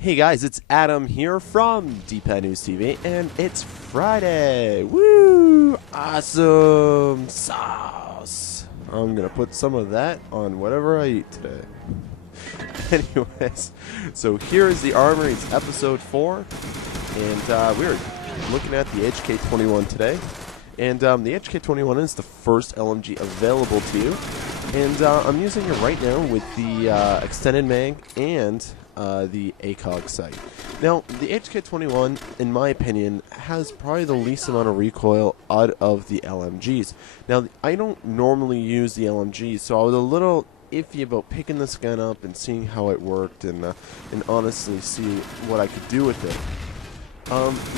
Hey guys, it's Adam here from Dpadnews TV, and it's Friday. Woo! Awesome sauce. I'm gonna put some of that on whatever I eat today. Anyways, so here is the Armories episode 4, and we're looking at the HK21 today. And the HK21 is the first LMG available to you, and I'm using it right now with the extended mag and the ACOG sight. Now, the HK21, in my opinion, has probably the least amount of recoil out of the LMGs. Now, I don't normally use the LMGs, so I was a little iffy about picking this gun up and seeing how it worked, and honestly see what I could do with it.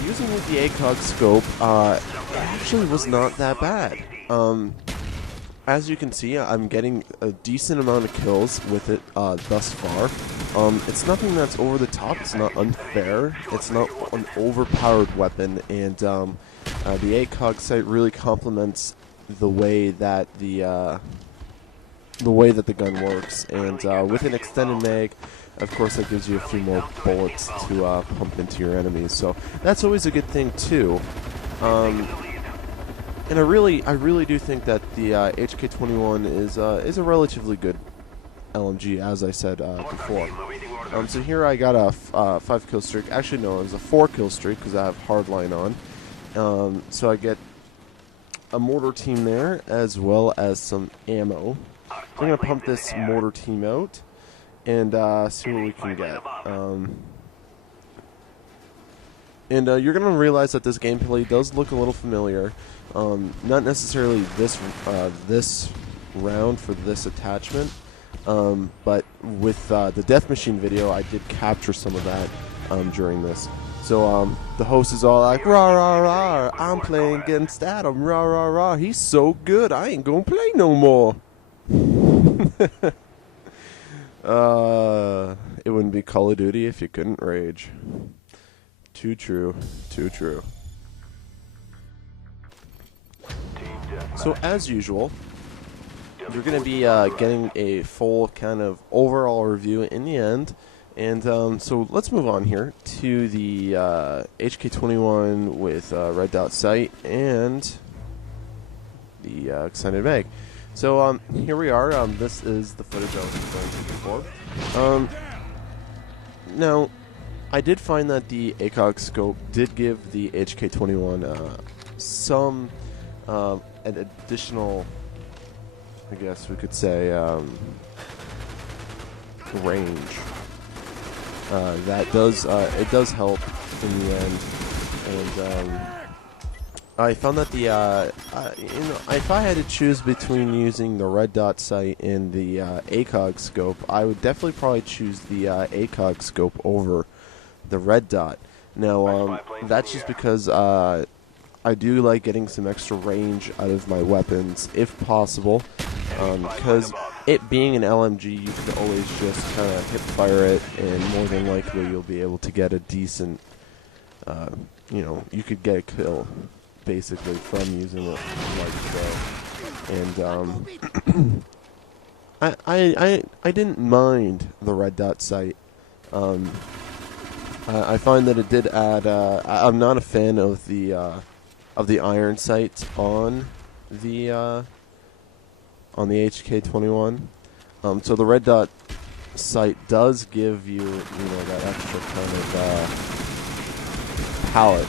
Using with the ACOG scope, it actually was not that bad. As you can see, I'm getting a decent amount of kills with it thus far. It's nothing that's over the top. It's not unfair. It's not an overpowered weapon, and the ACOG sight really complements the way that the gun works. And with an extended mag, of course, that gives you a few more bullets to pump into your enemies. So that's always a good thing too. And I really do think that the HK21 is a relatively good LMG, as I said before. So here I got a 5 kill streak. Actually, no, it was a 4 kill streak because I have hardline on. So I get a mortar team there as well as some ammo. So I'm gonna pump this mortar team out and see what we can get. And you're going to realize that this gameplay does look a little familiar. Not necessarily this round for this attachment, but with the Death Machine video, I did capture some of that during this. So the host is all like, rah, rah, rah, I'm playing against Adam, rah, rah, rah, he's so good, I ain't going to play no more. It wouldn't be Call of Duty if you couldn't rage. Too true, too true. So as usual, you're going to be getting a full kind of overall review in the end. And so let's move on here to the HK21 with red dot sight and the extended mag. So here we are. This is the footage I was going to before. Now, I did find that the ACOG scope did give the HK21 some an additional, I guess we could say, range. That does it does help in the end, and I found that the if I had to choose between using the red dot sight and the ACOG scope, I would definitely probably choose the ACOG scope over the red dot. Now, that's just because I do like getting some extra range out of my weapons, if possible, because it being an LMG, you can always just kind of hip fire it, and more than likely you'll be able to get a decent, you could get a kill, basically, from using it like so. And I didn't mind the red dot sight. I find that it did add. I'm not a fan of the iron sights on the HK21. So the red dot sight does give you that extra kind of palette,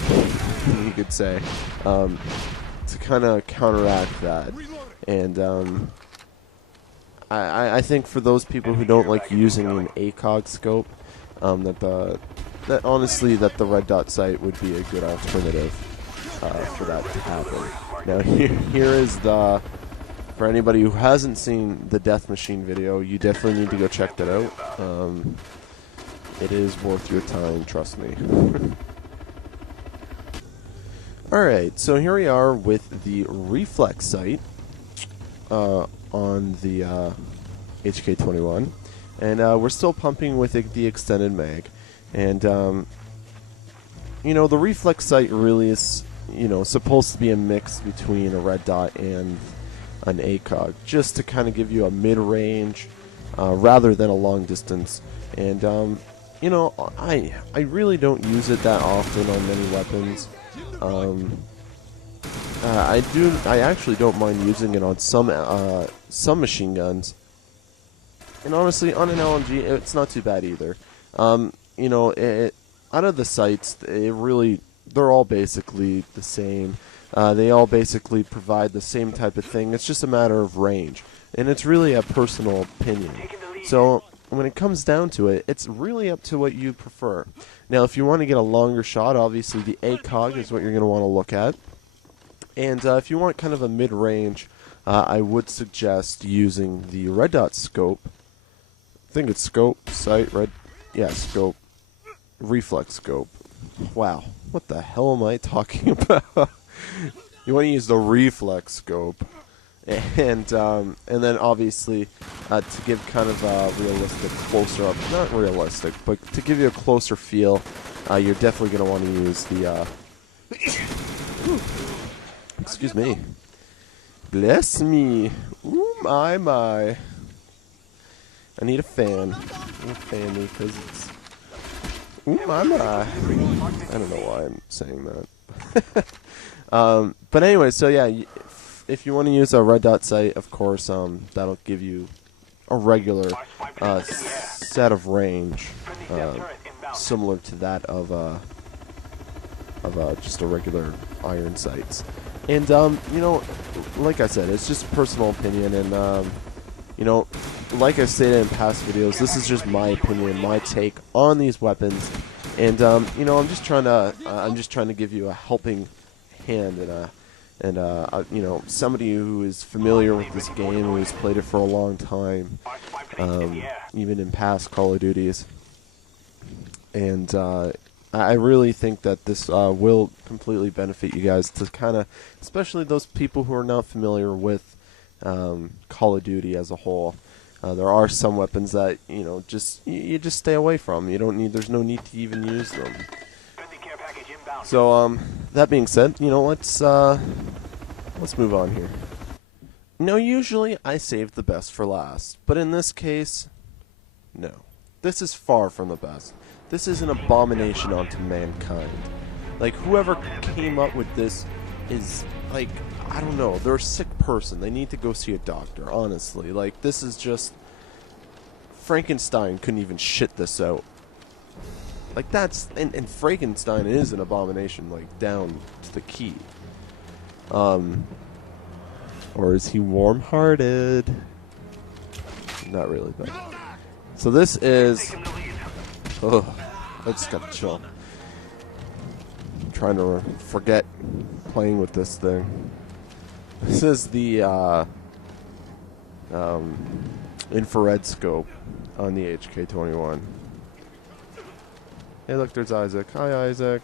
you could say, to kind of counteract that. And I think for those people who don't like using an ACOG scope, that honestly the red dot sight would be a good alternative for that to happen. Now here is for anybody who hasn't seen the Death Machine video, you definitely need to go check that out. It is worth your time, trust me. Alright, so here we are with the reflex sight on the HK21, and we're still pumping with the extended mag. And the reflex sight really is supposed to be a mix between a red dot and an ACOG, just to kind of give you a mid-range rather than a long distance. And you know, I really don't use it that often on many weapons. I actually don't mind using it on some machine guns. And honestly, on an LMG, it's not too bad either. You know, out of the sights, they're all basically the same. They all basically provide the same type of thing. It's just a matter of range. And it's really a personal opinion. So when it comes down to it, it's really up to what you prefer. Now, if you want to get a longer shot, obviously the ACOG is what you're going to want to look at. And if you want kind of a mid-range, I would suggest using the red dot scope. I think it's scope, sight, scope, reflex scope. Wow, what the hell am I talking about? You want to use the reflex scope. And then obviously to give kind of a realistic, closer up, not realistic, but to give you a closer feel, you're definitely going to want to use the, excuse me, bless me, ooh my, I need a fan, because it's, ooh my, I don't know why I'm saying that, but anyway, so yeah, if you want to use a red dot sight, of course, that'll give you a regular set of range, similar to that of just a regular iron sights. And you know, like I said, it's just personal opinion, and you know, like I stated in past videos, this is just my opinion, my take on these weapons, and you know, I'm just trying to give you a helping hand and you know, somebody who is familiar with this game, who has played it for a long time, even in past Call of Duties. And I really think that this will completely benefit you guys, to kind of, especially those people who are not familiar with Call of Duty as a whole. There are some weapons that, you know, you just stay away from. You don't need. There's no need to even use them. So that being said, you know, let's move on here. Now, usually I save the best for last, but in this case, no. This is far from the best. This is an abomination unto mankind. Like, whoever came up with this is, like, I don't know, they're a sick person. They need to go see a doctor, honestly. Like, this is just, Frankenstein couldn't even shit this out. Like, that's, and Frankenstein is an abomination, like, down to the key. Or is he warm-hearted? Not really, but. So this is, ugh, I just gotta chill. I'm trying to forget playing with this thing. This is the, infrared scope on the HK21. Hey, look, there's Isaac. Hi, Isaac.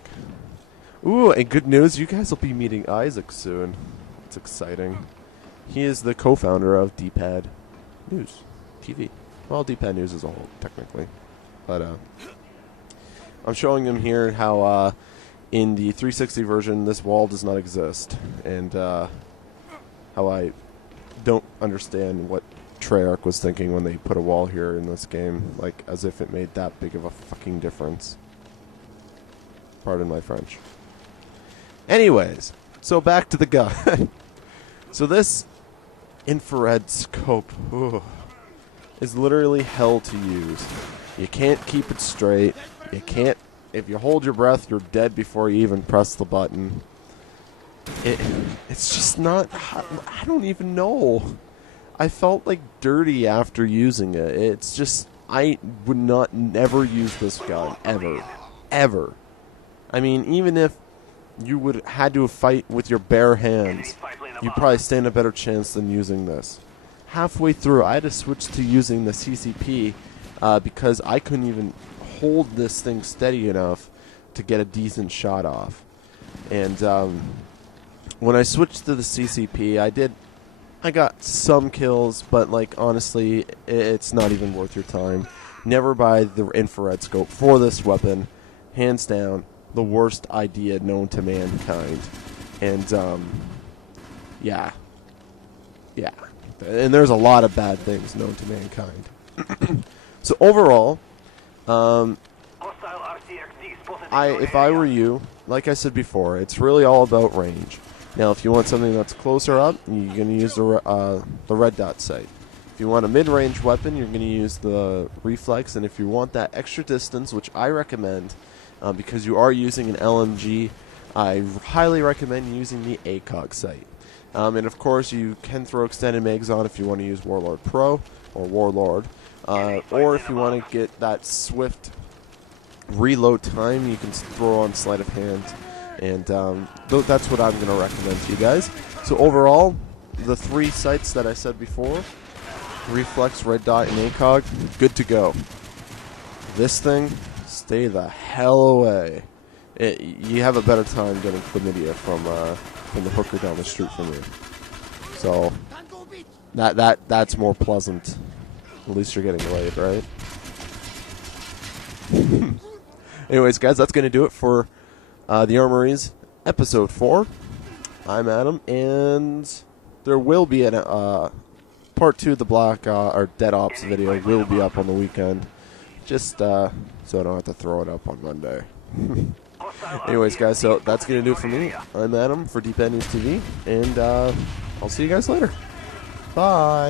Ooh, and good news, you guys will be meeting Isaac soon. It's exciting. He is the co-founder of Dpadnews TV. Well, Dpadnews as a whole, technically. But, I'm showing him here how, in the 360 version, this wall does not exist. And, how I don't understand what Treyarch was thinking when they put a wall here in this game. Like, as if it made that big of a fucking difference. Pardon my French. Anyways, so back to the gun. So this infrared scope is literally hell to use. You can't keep it straight. You can't. If you hold your breath, you're dead before you even press the button. It's just not. I don't even know. I felt like dirty after using it. It's just, I would never use this gun ever. I mean, even if you would had to fight with your bare hands, you'd probably stand a better chance than using this. Halfway through, I had to switch to using the CCP because I couldn't even hold this thing steady enough to get a decent shot off. And when I switched to the CCP, I got some kills, but like honestly, it's not even worth your time. Never buy the infrared scope for this weapon. Hands down, the worst idea known to mankind. And yeah. And there's a lot of bad things known to mankind. So overall, if I were you, like I said before, it's really all about range. Now, if you want something that's closer up, you're going to use the red dot sight. If you want a mid-range weapon, you're going to use the reflex, and if you want that extra distance, which I recommend, because you are using an LMG, I highly recommend using the ACOG sight. And of course, you can throw extended mags on if you want to use Warlord Pro or Warlord, or if you want to get that swift reload time, you can throw on sleight of hand, and that's what I'm going to recommend to you guys. So overall, the 3 sights that I said before, reflex, red dot, and ACOG, good to go. This thing, stay the hell away. You have a better time getting chlamydia from the hooker down the street from you. So that's more pleasant. At least you're getting laid, right? Anyways, guys, that's going to do it for the Armories episode 4. I'm Adam, and there will be a part 2 of the Black or Dead Ops video will be up on the weekend, just so I don't have to throw it up on Monday. Anyways, guys, so that's going to do it for me. I'm Adam for Dpadnews TV, and I'll see you guys later. Bye.